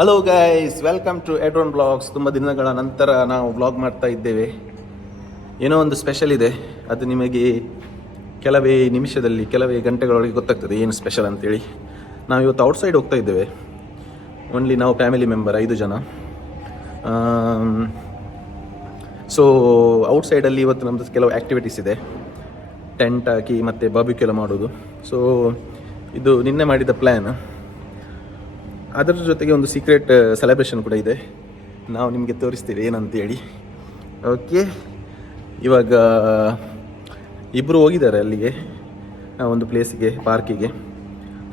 Hello guys, welcome to ಎಡ್ರೋನ್ blogs. ತುಂಬ ದಿನಗಳ ನಂತರ ನಾವು ಬ್ಲಾಗ್ ಮಾಡ್ತಾ ಇದ್ದೇವೆ. ಏನೋ ಒಂದು ಸ್ಪೆಷಲ್ ಇದೆ, ಅದು ನಿಮಗೆ ಕೆಲವೇ ನಿಮಿಷದಲ್ಲಿ ಕೆಲವೇ ಗಂಟೆಗಳೊಳಗೆ ಗೊತ್ತಾಗ್ತದೆ ಏನು ಸ್ಪೆಷಲ್ ಅಂತೇಳಿ. ನಾವು ಇವತ್ತು ಔಟ್ಸೈಡ್ ಹೋಗ್ತಾ ಇದ್ದೇವೆ. ಓನ್ಲಿ ನಾವು ಫ್ಯಾಮಿಲಿ ಮೆಂಬರ್ 5 ಜನ. ಸೊ ಔಟ್ಸೈಡಲ್ಲಿ ಇವತ್ತು ನಮ್ಮದು ಕೆಲವು ಆ್ಯಕ್ಟಿವಿಟೀಸ್ ಇದೆ. ಟೆಂಟ್ ಹಾಕಿ ಮತ್ತು ಬಾರ್ಬಿಕ್ಯೂ ಎಲ್ಲ ಮಾಡೋದು. ಸೊ ಇದು ನಿನ್ನೆ ಮಾಡಿದ ಪ್ಲ್ಯಾನ್. ಅದರ ಜೊತೆಗೆ ಒಂದು ಸೀಕ್ರೆಟ್ ಸೆಲೆಬ್ರೇಷನ್ ಕೂಡ ಇದೆ, ನಾವು ನಿಮಗೆ ತೋರಿಸ್ತೀವಿ ಏನಂತೇಳಿ. ಓಕೆ, ಇವಾಗ ಇಬ್ಬರು ಹೋಗಿದ್ದಾರೆ ಅಲ್ಲಿಗೆ, ಒಂದು ಪ್ಲೇಸಿಗೆ, ಪಾರ್ಕಿಗೆ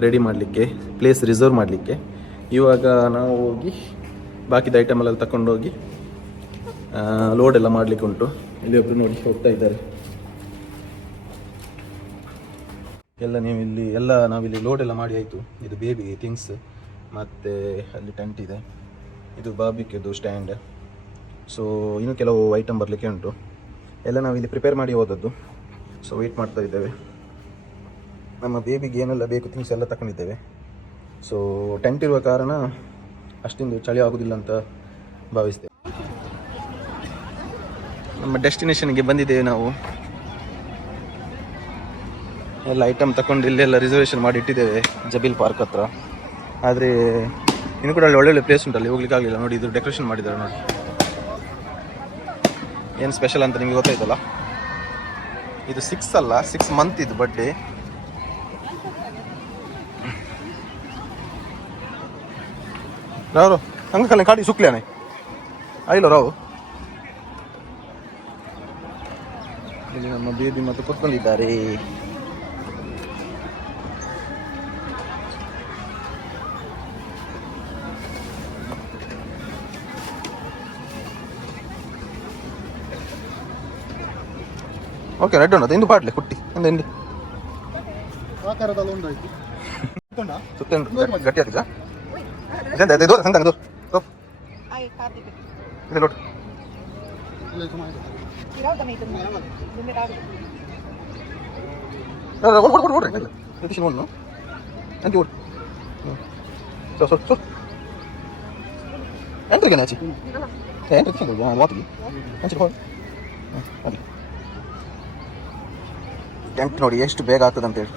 ರೆಡಿ ಮಾಡಲಿಕ್ಕೆ, ಪ್ಲೇಸ್ ರಿಸರ್ವ್ ಮಾಡಲಿಕ್ಕೆ. ಇವಾಗ ನಾವು ಹೋಗಿ ಬಾಕಿದ ಐಟಮೆಲ್ಲ ತಗೊಂಡೋಗಿ ಲೋಡ್ ಎಲ್ಲ ಮಾಡಲಿಕ್ಕೆ ಉಂಟು. ಇಲ್ಲಿ ಒಬ್ಬರು ನೋಡಿ ಹೋಗ್ತಾ ಇದ್ದಾರೆ. ನಾವಿಲ್ಲಿ ಲೋಡ್ ಎಲ್ಲ ಮಾಡಿ ಆಯಿತು. ಇದು ಬೇಬಿ ಥಿಂಗ್ಸ್, ಮತ್ತು ಅಲ್ಲಿ ಟೆಂಟ್ ಇದೆ, ಇದು ಬಾರ್ಬಿಕ್ಯೂದು ಸ್ಟ್ಯಾಂಡ್. ಸೊ ಇನ್ನೂ ಕೆಲವು ಐಟಮ್ ಬರಲಿಕ್ಕೆ ಉಂಟು. ಎಲ್ಲ ನಾವು ಇಲ್ಲಿ ಪ್ರಿಪೇರ್ ಮಾಡಿ ಹೋದದ್ದು. ಸೊ ವೆಯ್ಟ್ ಮಾಡ್ತಾ ಇದ್ದೇವೆ. ನಮ್ಮ ಬೇಬಿಗೆ ಏನೆಲ್ಲ ಬೇಕು ಥಿಂಗ್ಸ್ ಎಲ್ಲ ತಗೊಂಡಿದ್ದೇವೆ. ಸೊ ಟೆಂಟ್ ಇರುವ ಕಾರಣ ಅಷ್ಟೊಂದು ಚಳಿ ಆಗೋದಿಲ್ಲ ಅಂತ ಭಾವಿಸ್ತೇವೆ. ನಮ್ಮ ಡೆಸ್ಟಿನೇಷನ್ಗೆ ಬಂದಿದ್ದೇವೆ ನಾವು. ಎಲ್ಲ ಐಟಮ್ ತಗೊಂಡು ಇಲ್ಲೆಲ್ಲ ರಿಸರ್ವೇಷನ್ ಮಾಡಿ ಇಟ್ಟಿದ್ದೇವೆ ಜಬೀಲ್ ಪಾರ್ಕ್ ಹತ್ರ. ಆದರೆ ಇನ್ನು ಕೂಡ ಅಲ್ಲಿ ಒಳ್ಳೊಳ್ಳೆ ಪ್ಲೇಸ್ ಉಂಟು, ಅಲ್ಲಿ ಹೋಗ್ಲಿಕ್ಕೆ ಆಗಲಿಲ್ಲ. ನೋಡಿ, ಇದು ಡೆಕೋರೇಷನ್ ಮಾಡಿದ್ದಾರೆ ನೋಡಿ. ಏನು ಸ್ಪೆಷಲ್ ಅಂತ ನಿಮಗೆ ಗೊತ್ತಾಯ್ತಲ್ಲ. ಇದು 6 ಮಂತ್ ಇದು ಬರ್ಡೇ. ರಾವು ಹಂಗೆ ಕಲ್ಲ ಕಾಡಿ ಸುಕ್ಲೇನೆ ಆಯ್ಲ ರಾವು. ಇಲ್ಲಿ ನಮ್ಮ ಬೇಬಿ ಮತ್ತು ಕೂತ್ಕೊಂಡಿದ್ದಾರೆ. ಓಕೆ, ರೆಡ್ ಉಂಟು. ಇಂದು ಪಾಟ್ಲೆ ಕುಟ್ಟಿ ಹಿಂದೆ ಸುತ್ತೇನು ಗಟ್ಟಿ ಹಾಕಿಜಾ ದೂರ ಸಂತ ದೂರ ಇಲ್ಲಿ ನೋಡು. ಓಡ್ರಿ ನೋಡು ಅಂತಿ ಓಡು. ಎಂಟ್ರಿಗೆ ಆಚೆ ಎಂಟ್ರಿಗೆ ವಾತಿಗೆ ಅಂಚೆ ಹೋಗಿ ಅಲ್ಲಿ ಟೆಂಟ್ ನೋಡಿ ಎಷ್ಟು ಬೇಗ ಆಗ್ತದೆ ಅಂತೇಳಿ.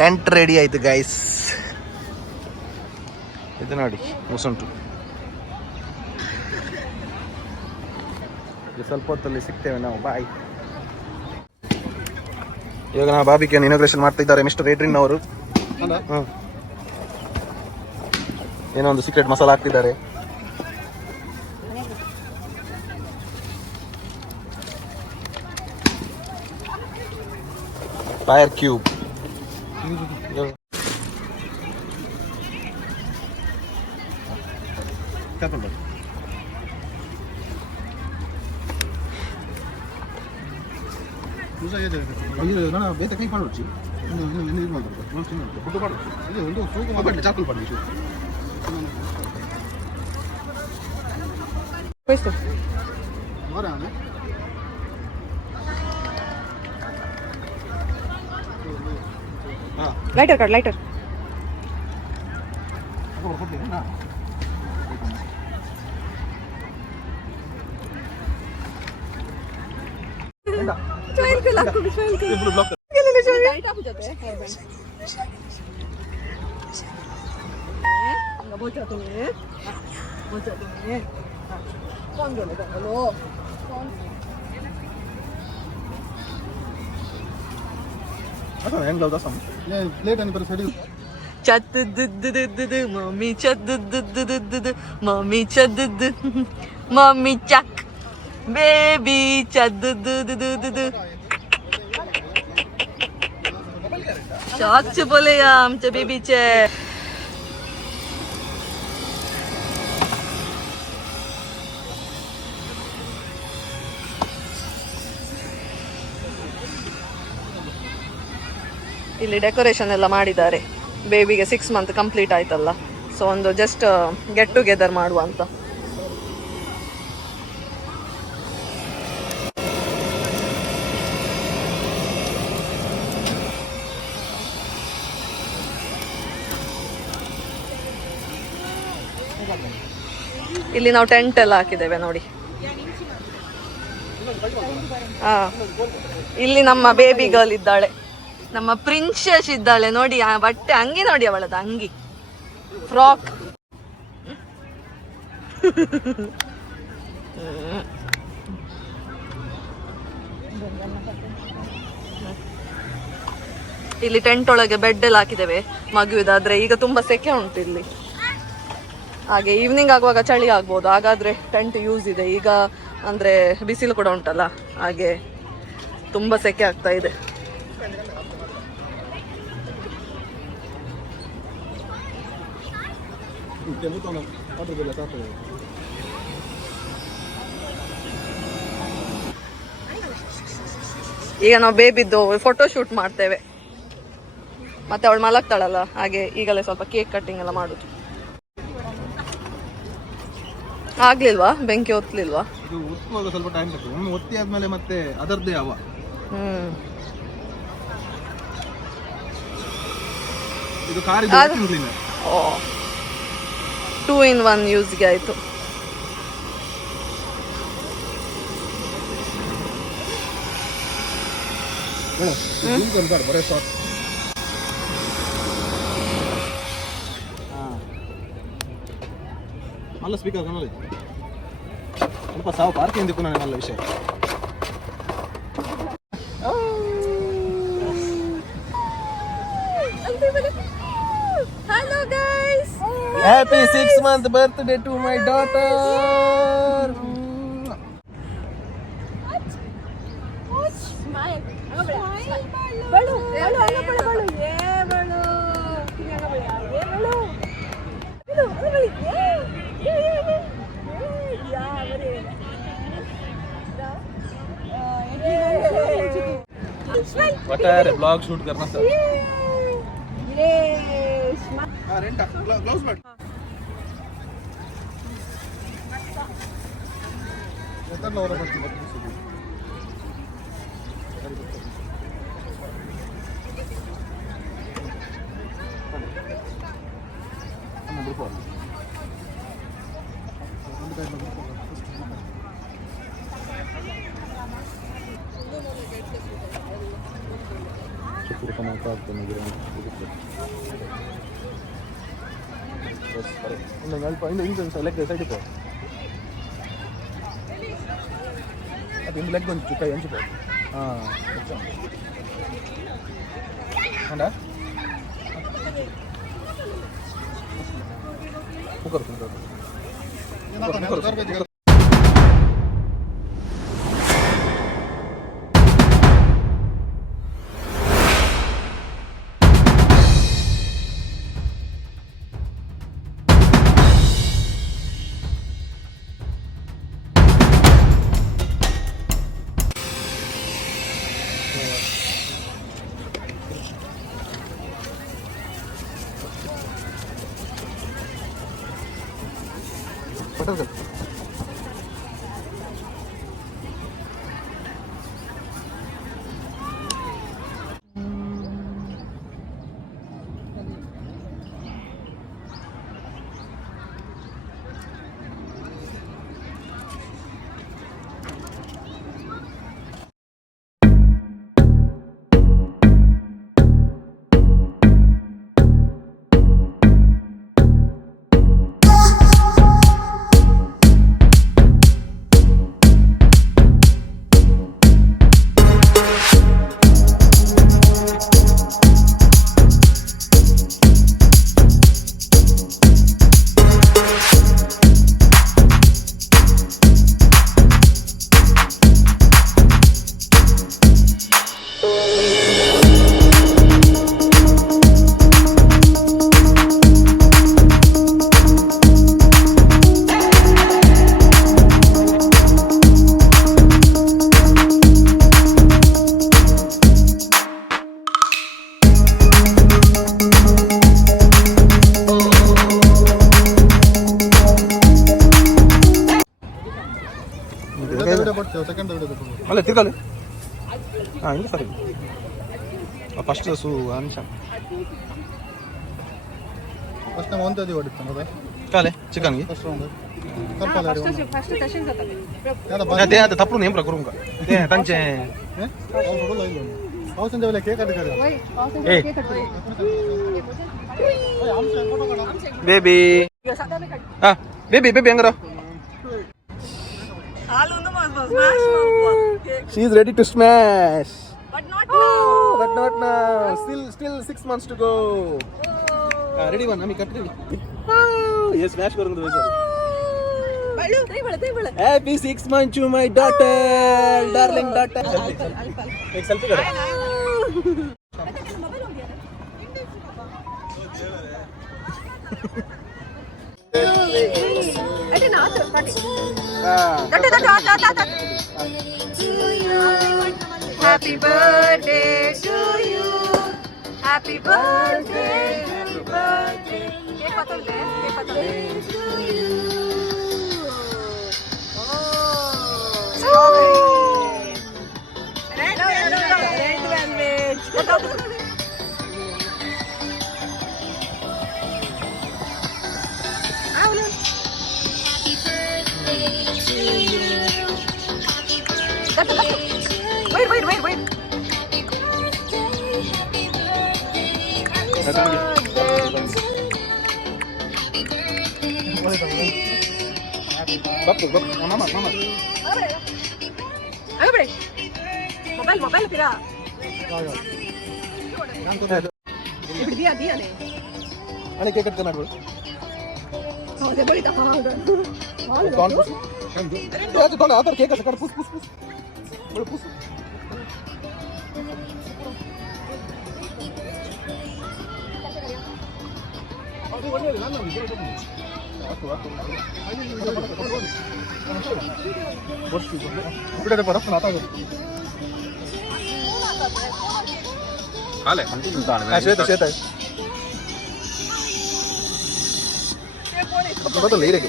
ಟೆಂಟ್ ರೆಡಿ ಆಯ್ತು ಗೈಸ್. ಇದು ನೋಡಿ ಮುಸುಂಟು. ಸ್ವಲ್ಪ ಹೊತ್ತಲ್ಲಿ ಸಿಗ್ತೇವೆ ನಾವು. ಬಾಯ್. ಇವಾಗ ನಾವು ಬಾರ್ಬಿಕ್ಯೂನ ಇನಾಗ್ರೇಷನ್ ಮಾಡ್ತಾ ಇದ್ದಾರೆ ಮಿಸ್ಟರ್ ಏಡ್ರಿನ್ ಅವರು. ಏನೋ ಒಂದು ಸೀಕ್ರೆಟ್ ಮಸಾಲ ಹಾಕ್ತಿದ್ದಾರೆ. Fire cube. Questo? Guarda. Lighter card, lighter. Joel को लाख को Joel को ये ब्लॉक कर ले Joel टाइट हो जाता है हेयर बैंड बहुत जाते हैं कौन बोलेगा हेलो कौन अच्छा हैंग लगा सम ये प्लेट आणि पर सेटिंग चत द मम्मी चत द मम्मी चत द मम्मी चक बेबी चत द शॉक बोले आमच्या बेबीचे. ಇಲ್ಲಿ ಡೆಕೋರೇಷನ್ ಎಲ್ಲ ಮಾಡಿದ್ದಾರೆ. ಬೇಬಿಗೆ 6 ಮಂತ್ ಕಂಪ್ಲೀಟ್ ಆಯ್ತಲ್ಲ, ಸೊ ಒಂದು ಜಸ್ಟ್ ಗೆಟ್ ಟುಗೆದರ್ ಮಾಡುವ ಅಂತ. ಇಲ್ಲಿ ನಾವು ಟೆಂಟ್ ಎಲ್ಲ ಹಾಕಿದ್ದೇವೆ ನೋಡಿ. ಹಾ, ಇಲ್ಲಿ ನಮ್ಮ ಬೇಬಿ ಗರ್ಲ್ ಇದ್ದಾಳೆ, ನಮ್ಮ ಪ್ರಿನ್ಸೆಸ್ ಇದ್ದಾಳೆ ನೋಡಿ. ಆ ಬಟ್ಟೆ ಅಂಗಿ ನೋಡಿ, ಅವಳದ ಅಂಗಿ ಫ್ರಾಕ್. ಇಲ್ಲಿ ಟೆಂಟ್ ಒಳಗೆ ಬೆಡ್ ಎಲ್ಲ ಹಾಕಿದ್ದೇವೆ ಮಗುವಿದಾದ್ರೆ. ಈಗ ತುಂಬಾ ಸೆಕೆ ಉಂಟು ಇಲ್ಲಿ, ಹಾಗೆ ಈವ್ನಿಂಗ್ ಆಗುವಾಗ ಚಳಿ ಆಗ್ಬೋದು, ಹಾಗಾದ್ರೆ ಟೆಂಟ್ ಯೂಸ್ ಇದೆ. ಈಗ ಅಂದ್ರೆ ಬಿಸಿಲು ಕೂಡ ಉಂಟಲ್ಲ, ಹಾಗೆ ತುಂಬಾ ಸೆಕೆ ಆಗ್ತಾ ಇದೆ. ಈಗ ನಾವು ಬೇಬಿದ್ದು ಫೋಟೋ ಶೂಟ್ ಮಾಡ್ತೇವೆ, ಮತ್ತೆ ಅವಳು ಮಲಗ್ತಾಳಲ್ಲ, ಹಾಗೆ ಈಗಲೇ ಸ್ವಲ್ಪ ಕೇಕ್ ಕಟ್ಟಿಂಗ್ ಎಲ್ಲ ಮಾಡುದು. ಆಗ್ಲಿಲ್ವಾ? ಬೆಂಕಿ ಒತ್ತಲಿಲ್ವಾ? ಇದು ಒತ್ತುವಾಗ ಸ್ವಲ್ಪ ಟೈಮ್ ಬೇಕು. ಒಮ್ಮೆ ಒತ್ತಿ ಆದ್ಮೇಲೆ ಮತ್ತೆ ಅದರದ್ದೇ ಅವ. ಇದು ಕಾರಿದು ವ್ಯಾಕ್ಯೂಮ್ ಕ್ಲೀನರ್. ಓ, 2 in 1 ಯೂಸ್ಗೆ ಆಯ್ತು. ಬರೇ ಶಾರ್ಟ್. ಮಲ್ಲ ಸ್ಪೀಕರ್ ಕಾಣಲ್ಲ, ಸ್ವಲ್ಪ ಸಾವು ಪಾರ್ಕಿಂಗ್ ದಿಕ್ಕು ನಾನು ಮಲ್ಲ ವಿಷಯ. Hello guys. Happy 6th birthday to my daughter. Smile. Balu. Balu. Yeah, balu. Tinggal balu. Yeah, balu. Balu. Balu. Yeah. Yeah, very. Smile. बता रहे ब्लॉग शूट करना सर. Smile. रेंट ग्लव्स बैठ. ಎತ್ತಲ್ಲ ಅವರ ಬರ್ತೀವಿ. ಲೆಗ್ ಒಂದು ಕೈ ಹಂಚಿಪೋ. ಹಾಂ ಕುಕ್ಕರ್ पटल ಅಲ್ಲ ತಿರ್ಗಲ್ಲ. ಹಾಂ ಇಲ್ಲ ಸರಿ. ಫಸ್ಟ್ ಅಂಶ ಫಸ್ಟ್ ನಾವು ಒಂದೇ ಹೊಡಿತಾನೆ काले चिकन की फर्स्ट तशीच जाता ते आता थपडून नेम करूंगा ते त्यांचे बेबी हा बेबी बेबी ಹೆಂಗರ ಹಾಲು ಒಂದು ಸ್ಮ್ಯಾಶ್ ಮಾಡ್ಬೋದು she is ready to smash but not but not now still 6 months to go ready one ami cut ready yes smash करूंगा तो ಬಳ್ಳು ಕೈ ಬಳ್ಳು happy 6 months to my daughter darling daughter एक selfie करो अरे ना तो party Happy birthday to you. Happy birthday. Happy birthday. Cake patole. to you. Strawberry. Red velvet. Wait. bapu mama Abre. Mobile pira. ఇప్పుడు దియా నే आणि केक कट करणार बोल ते बळी ता कौन पुस या तो कोण आता केक कट पुस बोल पुस शेत आहे बदल रे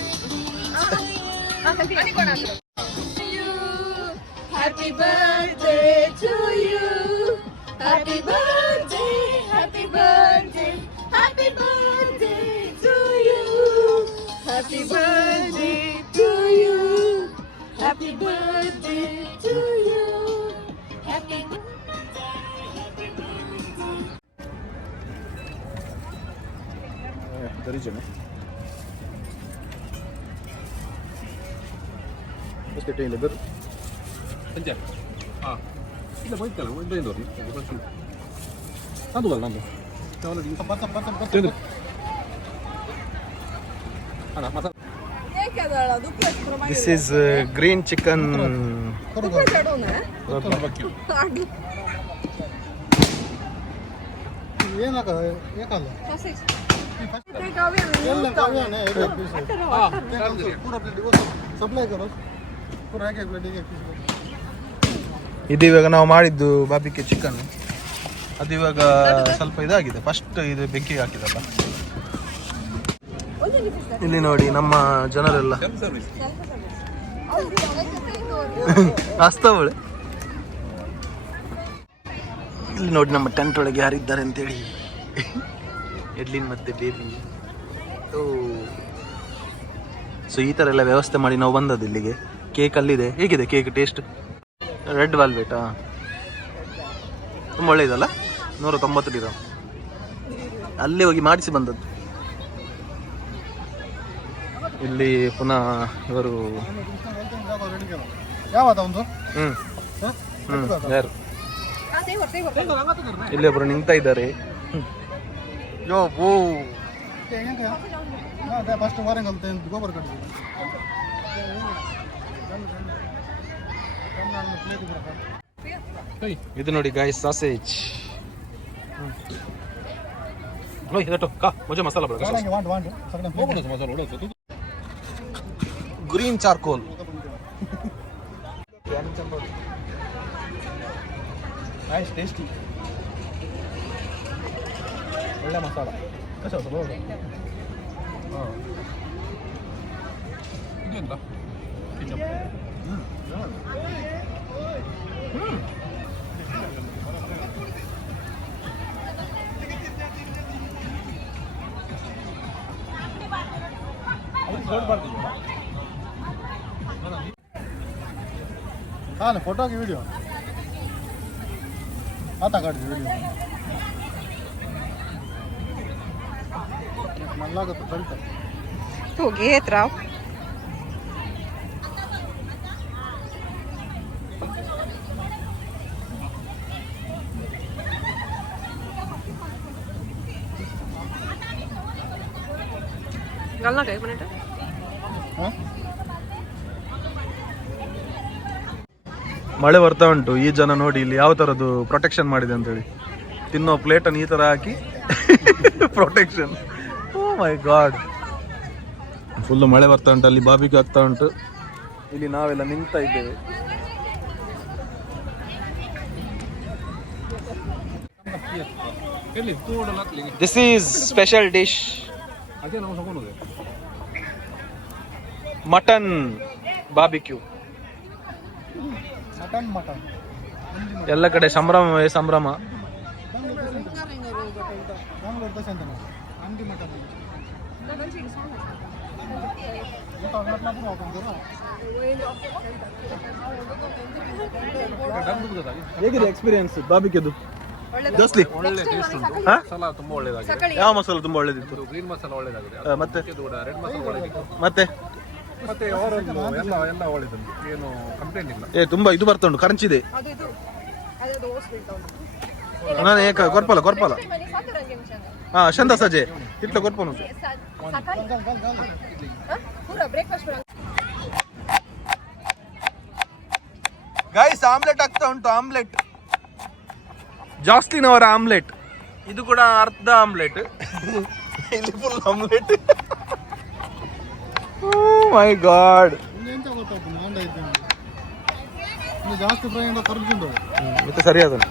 Happy birthday to you. Happy birthday, happy birthday, happy birthday to you. Happy birthday to you. Happy birthday to you. Happy Dorigeone. Questo è il vero? 현재 이거 뭐 있잖아 원래 너리 이거 좀 나도 갈란다 자 오늘 이거 빠따 하나 맞아 This is green chicken. 바베큐 ಇದು ಇವಾಗ ನಾವು ಮಾಡಿದ್ದು ಬಾಬಿಕೆ ಚಿಕನ್ ಅದು ಇವಾಗ ಸ್ವಲ್ಪ ಇದಾಗಿದೆ ಫಸ್ಟ್ ಇದು ಬೆಂಕಿಗೆ ಹಾಕಿದಲ್ಲ ಇಲ್ಲಿ ನೋಡಿ ನಮ್ಮ ಜನರೆಲ್ಲ ಅಸ್ತವಳೆ ಇಲ್ಲಿ ನೋಡಿ ನಮ್ಮ ಟೆಂಟ್ ಒಳಗೆ ಯಾರಿದ್ದಾರೆ ಅಂತೇಳಿ ಎಡ್ಲಿನ್ ಮತ್ತೆ ಬೇಬಿ ಸೊ ಈ ಥರ ಎಲ್ಲ ವ್ಯವಸ್ಥೆ ಮಾಡಿ ನಾವು ಬಂದದ್ದು ಇಲ್ಲಿಗೆ ಕೇಕ್ ಅಲ್ಲಿದೆ ಹೇಗಿದೆ ಕೇಕ್ ಟೇಸ್ಟ್ ರೆಡ್ ವಾಲ್ವೇಟಾ ತುಂಬ ಒಳ್ಳೆಯದಲ್ಲ 190 dirham ಅಲ್ಲೇ ಹೋಗಿ ಮಾಡಿಸಿ ಬಂದದ್ದು ಇಲ್ಲಿ ಪುನಃ ಇವರು ಯಾರು ಇಲ್ಲಿ ಒಬ್ರು ನಿಂತಾ ಇದ್ದಾರೆ ಯೋ ಬೋ ಇದು ನೋಡಿ ಗಾಯ್ಸ್ ಸಾಸೇಜ್ ನೋಡಿ ಇದಟ್ಟು ಕಾ ಮುಜೆ ಮಸಾಲಾ ಬರಬೇಕು ಗ್ರೀನ್ ಚಾರ್ಕೋಲ್ ನೈಸ್ ಟೇಸ್ಟಿ ಒಳ್ಳೆ ಮಸಾಲ 이게인가 हा ना फोटो की व्हिडिओ आता काढते व्हिडिओ मला लागत चालतं तू घेत राव घाल ना काय पण ಹಾಂ ಮಳೆ ಬರ್ತಾ ಉಂಟು. ಈ ಜನ ನೋಡಿ ಇಲ್ಲಿ ಯಾವ ಥರದ್ದು ಪ್ರೊಟೆಕ್ಷನ್ ಮಾಡಿದೆ ಅಂತೇಳಿ, ತಿನ್ನೋ ಪ್ಲೇಟನ್ನು ಈ ಥರ ಹಾಕಿ ಪ್ರೊಟೆಕ್ಷನ್. ಓ ಮೈ ಗಾಡ್, ಫುಲ್ಲು ಮಳೆ ಬರ್ತಾ ಉಂಟು. ಅಲ್ಲಿ ಬಾರ್ಬಿಕ್ಯೂ ಆಗ್ತಾ ಉಂಟು, ಇಲ್ಲಿ ನಾವೆಲ್ಲ ನಿಂತಾ ಇದ್ದೇವೆ. This is special dish, mutton barbecue. Mutton mutton ಎಲ್ಲ ಕಡೆ ಸಂಭ್ರಮವೇ ಸಂಭ್ರಮ. ಬ್ಯಾಂಗ್ಳೂರ್ ದೋಸೆ ಅಂತ ಅಂಗಡಿ ಮಟನ್ ಹೇಗಿದೆ ಎಕ್ಸ್ಪೀರಿಯನ್ಸ್ ಬಾರ್ಬಿಕ್ಯೂದು? ಜೋಸ್ಲಿ ಒಳ್ಳೆ ಟೇಸ್ಟ್ ಉಂಟು. ಮಸಾಲ ತುಂಬಾ ಒಳ್ಳೆದಾಗಿದೆ. ಯಾವ ಮಸಾಲ ತುಂಬಾ ಒಳ್ಳೇದಿತ್ತು? ಗ್ರೀನ್ ಮಸಾಲ ಒಳ್ಳೆದಾಗಿದೆ. ಮತ್ತೆ ರೆಡ್ ಮಸಾಲ ಒಳ್ಳೆದಿತ್ತು. ಮತ್ತೆ ಮತ್ತೆ ಅವರದ್ದು ಎಲ್ಲ ಒಳ್ಳೆದುಂಟು, ಏನು ಕಂಪ್ಲೇಂಟ್ ಇಲ್ಲ. ತುಂಬಾ ಇದು ಬರ್ತಾ ಉಂಟು, ಕರಂಚಿದೆ. ನಾನು ಏಕ ಕೊರ್ಪಲ ಹಾ ಚಂದ ಸಜೆ ಇಟ್ಲ ಕೊರ್ಪನು ಗೈಸ್. ಆಮ್ಲೆಟ್ ಆಗ್ತಾ ಉಂಟು, ಆಮ್ಲೆಟ್. ಜಾಸ್ತಿನವರ ಆಮ್ಲೆಟ್. ಇದು ಕೂಡ ಅರ್ಧ ಆಮ್ಲೆಟ್, ಇಲ್ಲಿ ಫುಲ್ ಆಮ್ಲೆಟ್. ಮೈ ಗಾಡ್, ಎಂತ ಗೊತ್ತಾಯ್ತು ನಾಂಡ ಇದ್ದೇನೆ ಇನ್ನು ಜಾಸ್ತಿ ಪ್ರಯಾಣ ಕರ್ಕೊಂಡು ಮತ್ತೆ ಸರಿ ಅದನ್ನು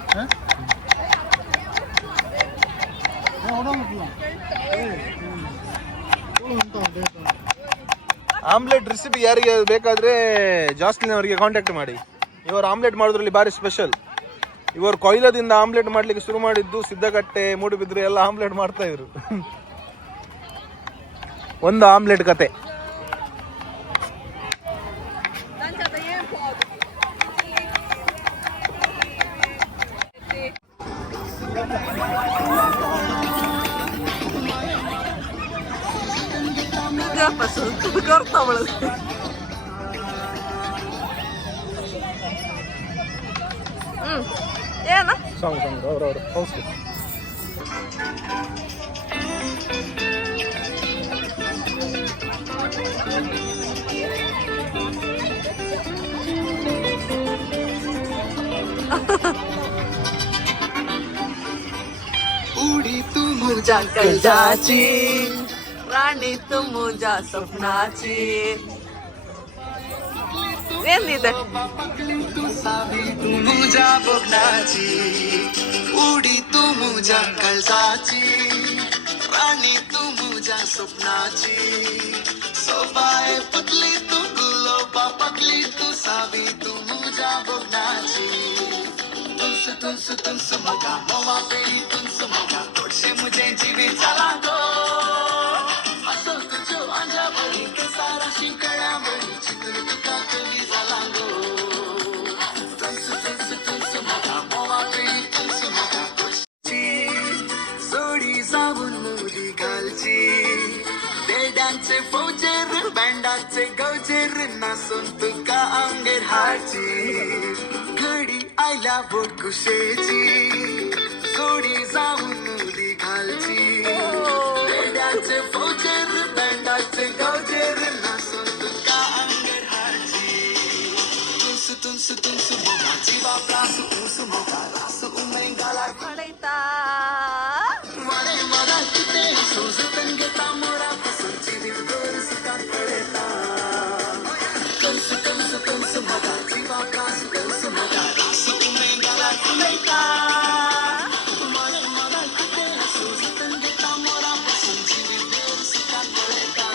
ಆಮ್ಲೆಟ್ ರೆಸಿಪಿ ಯಾರಿಗೆ ಬೇಕಾದ್ರೆ ಜಾಸ್ತಿನವರಿಗೆ ಕಾಂಟ್ಯಾಕ್ಟ್ ಮಾಡಿ. ಇವರು ಆಮ್ಲೆಟ್ ಮಾಡೋದ್ರಲ್ಲಿ ಭಾರಿ ಸ್ಪೆಷಲ್. ಇವರು ಕೊಯ್ಲದಿಂದ ಆಮ್ಲೆಟ್ ಮಾಡ್ಲಿಕ್ಕೆ ಶುರು ಮಾಡಿದ್ದು, ಸಿದ್ದಗಟ್ಟೆ, ಮೂಡುಬಿದ್ರೆ ಎಲ್ಲ ಆಮ್ಲೆಟ್ ಮಾಡ್ತಾ ಇದ್ರು. ಒಂದು ಆಮ್ಲೆಟ್ ಕತೆ. ಏನ ಸಾಂಗ್ ಅವ್ರವ್ರು उडी तू मुजा कजाची, राणी तू मुजा स्वप्नाची. ಏನಿದೆ मुजा बघनाची, उडी तू मुजा कळसाची, राणी तू मुजा स्वप्नाची. सोबाय पतली तू गुलोबा पगली तू सावी तू मुजा बघनाची. तुंस मगा मोवा पेली तुंस मगा तोडशे मुझे जीवी चला गो. असो तुझो अंजा बरी के सारा शिकळ्या बरी चिकन तुका कली झाला गो. तुंस मगा मोवा पेली तुंस मगा तोडशी सोडी जाऊन मुली घालची. बेड्यांचे फौजेर बँडाचे गवजेर नासून तुका अंगेर हाडची. घडी आयल्या बोट कुशेची सोडी जाऊन मुली घालची. बेड्याचे फौजेर बँडाचे गवजेर नासून तुका अंगेर हाडची. तुंस मोगाची बापरास ऊस मोगा रास उमे गाला पडैता मरे मरा किते सोजतन घेता मोरा पसंची दिवदोर सुका पडेता. तुंस मोगाची बापरास ऊस मोगा रास उमे गाला खुलेता. मरे मरा किते सोजतन घेता मोरा पसंची दिवदोर सुका पडेता.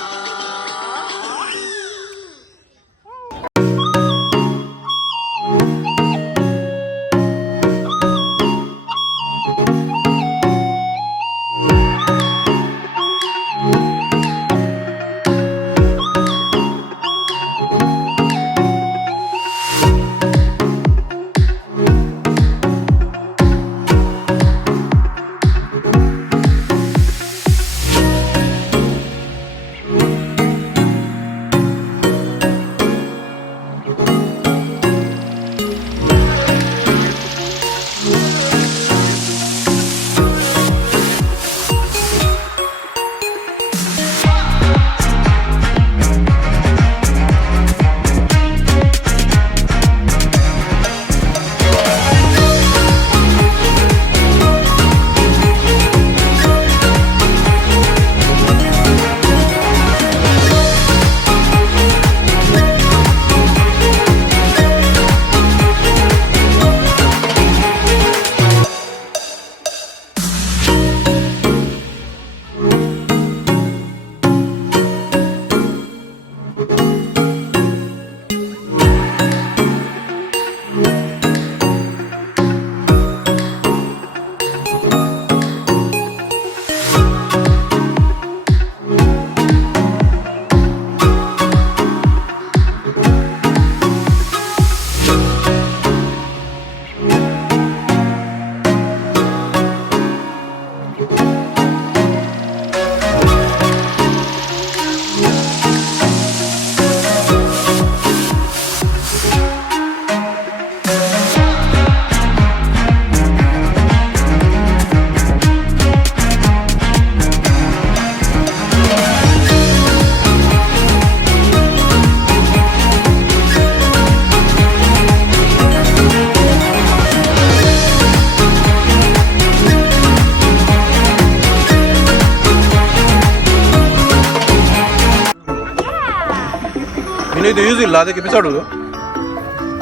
ಇದು ಯೂಸ್ ಇಲ್ಲ, ಅದಕ್ಕೆ ಬಿಸಾಡುದು.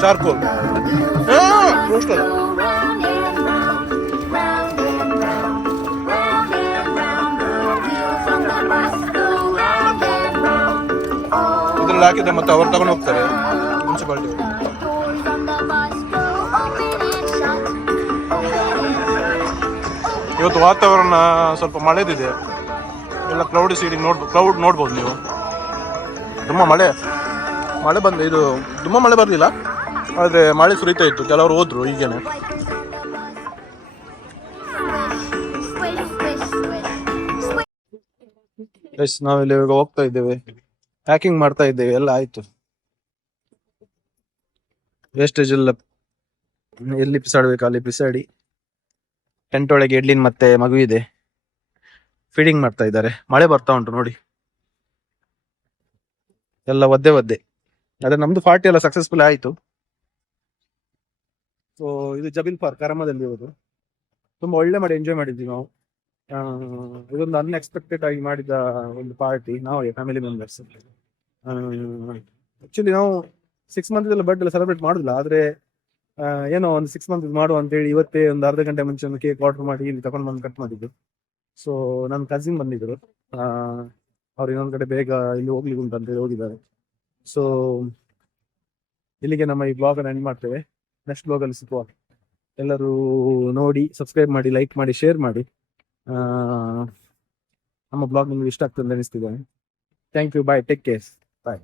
Charcoal roster. ಇದ್ರಲ್ಲಿ ಹಾಕಿದ್ರೆ ಮತ್ತೆ ಅವ್ರು ತಗೊಂಡು ಹೋಗ್ತಾರೆ ಮುನ್ಸಿಪಾಲಿಟಿ. ಇವತ್ತು ವಾತಾವರಣ ಸ್ವಲ್ಪ ಮಳೆದಿದೆ, ಎಲ್ಲ ಕ್ಲೌಡ್ ಸೀಡಿಂಗ್ ಕ್ಲೌಡ್ ನೋಡ್ಬೋದು ನೀವು. ತುಂಬ ಮಳೆ ಬಂದು ಇದು ತುಂಬ ಮಳೆ ಬರಲಿಲ್ಲ, ಆದರೆ ಮಳೆ ಸುರಿತಾ ಇತ್ತು. ಕೆಲವರು ಹೋದ್ರು ಈಗೇನೆ. ಎಸ್, ನಾವಿಲ್ಲಿ ಇವಾಗ ಹೋಗ್ತಾ ಇದ್ದೇವೆ, ಪ್ಯಾಕಿಂಗ್ ಮಾಡ್ತಾ ಇದ್ದೇವೆ, ಎಲ್ಲ ಆಯ್ತು. ವೇಸ್ಟೇಜ್ ಎಲ್ಲ ಎಲ್ಲಿ ಬಿಸಾಡ್ಬೇಕು ಅಲ್ಲಿ ಬಿಸಾಡಿ, ಟೆಂಟ್ ಒಳಗೆ ಎಡ್ಲಿನ್ ಮತ್ತೆ ಮಗು ಇದೆ, ಫೀಡಿಂಗ್ ಮಾಡ್ತಾ ಇದ್ದಾರೆ. ಮಳೆ ಬರ್ತಾ ಉಂಟು ನೋಡಿ, ಎಲ್ಲ ಒದ್ದೆ. ಅದೇ ನಮ್ದು ಪಾರ್ಟಿ ಎಲ್ಲ ಸಕ್ಸಸ್ಫುಲ್ ಆಯ್ತು. ಸೊ ಇದು ಜಬಿಲ್ ಪಾರ್ಕ್ ಕರಮದಲ್ಲಿ ಇರೋದು. ತುಂಬಾ ಒಳ್ಳೆ ಮಾಡಿ ಎಂಜಾಯ್ ಮಾಡಿದ್ವಿ ನಾವು. ಇದೊಂದು ಅನ್ಎಕ್ಸ್ಪೆಕ್ಟೆಡ್ ಆಗಿ ಮಾಡಿದ ಒಂದು ಪಾರ್ಟಿ, ನಾವು ಫ್ಯಾಮಿಲಿ ಮೆಂಬರ್ಸ್. ಆಕ್ಚುಲಿ ನಾವು 6 ಮಂತ್ ಬರ್ಡ್ ಎಲ್ಲ ಸೆಲೆಬ್ರೇಟ್ ಮಾಡುದಿಲ್ಲ, ಆದ್ರೆ ಏನೋ ಒಂದು 6 ಮಂತ್ ಮಾಡುವ ಅಂತ ಹೇಳಿ ಇವತ್ತೇ ಒಂದು ಅರ್ಧ ಗಂಟೆ ಮುಂಚೆ ಒಂದು ಕೇಕ್ ಆರ್ಡರ್ ಮಾಡಿ ಇಲ್ಲಿ ತಗೊಂಡು ಬಂದು ಕಟ್ ಮಾಡಿದ್ದು. ಸೊ ನನ್ನ ಕಸಿನ್ ಬಂದಿದ್ರು, ಅವ್ರು ಇನ್ನೊಂದು ಕಡೆ ಬೇಗ ಇಲ್ಲಿ ಹೋಗ್ಲಿಕ್ಕೆ ಉಂಟು ಅಂತ ಹೇಳಿ ಹೋಗಿದ್ದಾರೆ. ಸೊ ಇಲ್ಲಿಗೆ ನಮ್ಮ ಈ ಬ್ಲಾಗ್ ಅನ್ನು ಎಂಡ್ ಮಾಡ್ತೇವೆ. ನೆಕ್ಸ್ಟ್ ಬ್ಲಾಗ್ ಅಲ್ಲಿ ಸಿಗುವ. ಎಲ್ಲರೂ ನೋಡಿ, ಸಬ್ಸ್ಕ್ರೈಬ್ ಮಾಡಿ, ಲೈಕ್ ಮಾಡಿ, ಶೇರ್ ಮಾಡಿ. ನಮ್ಮ ಬ್ಲಾಗ್ ನಿಮ್ಗೆ ಇಷ್ಟ ಆಗ್ತದೆ ಅನಿಸ್ತಿದ್ದೇನೆ. Thank you, bye, take care, bye.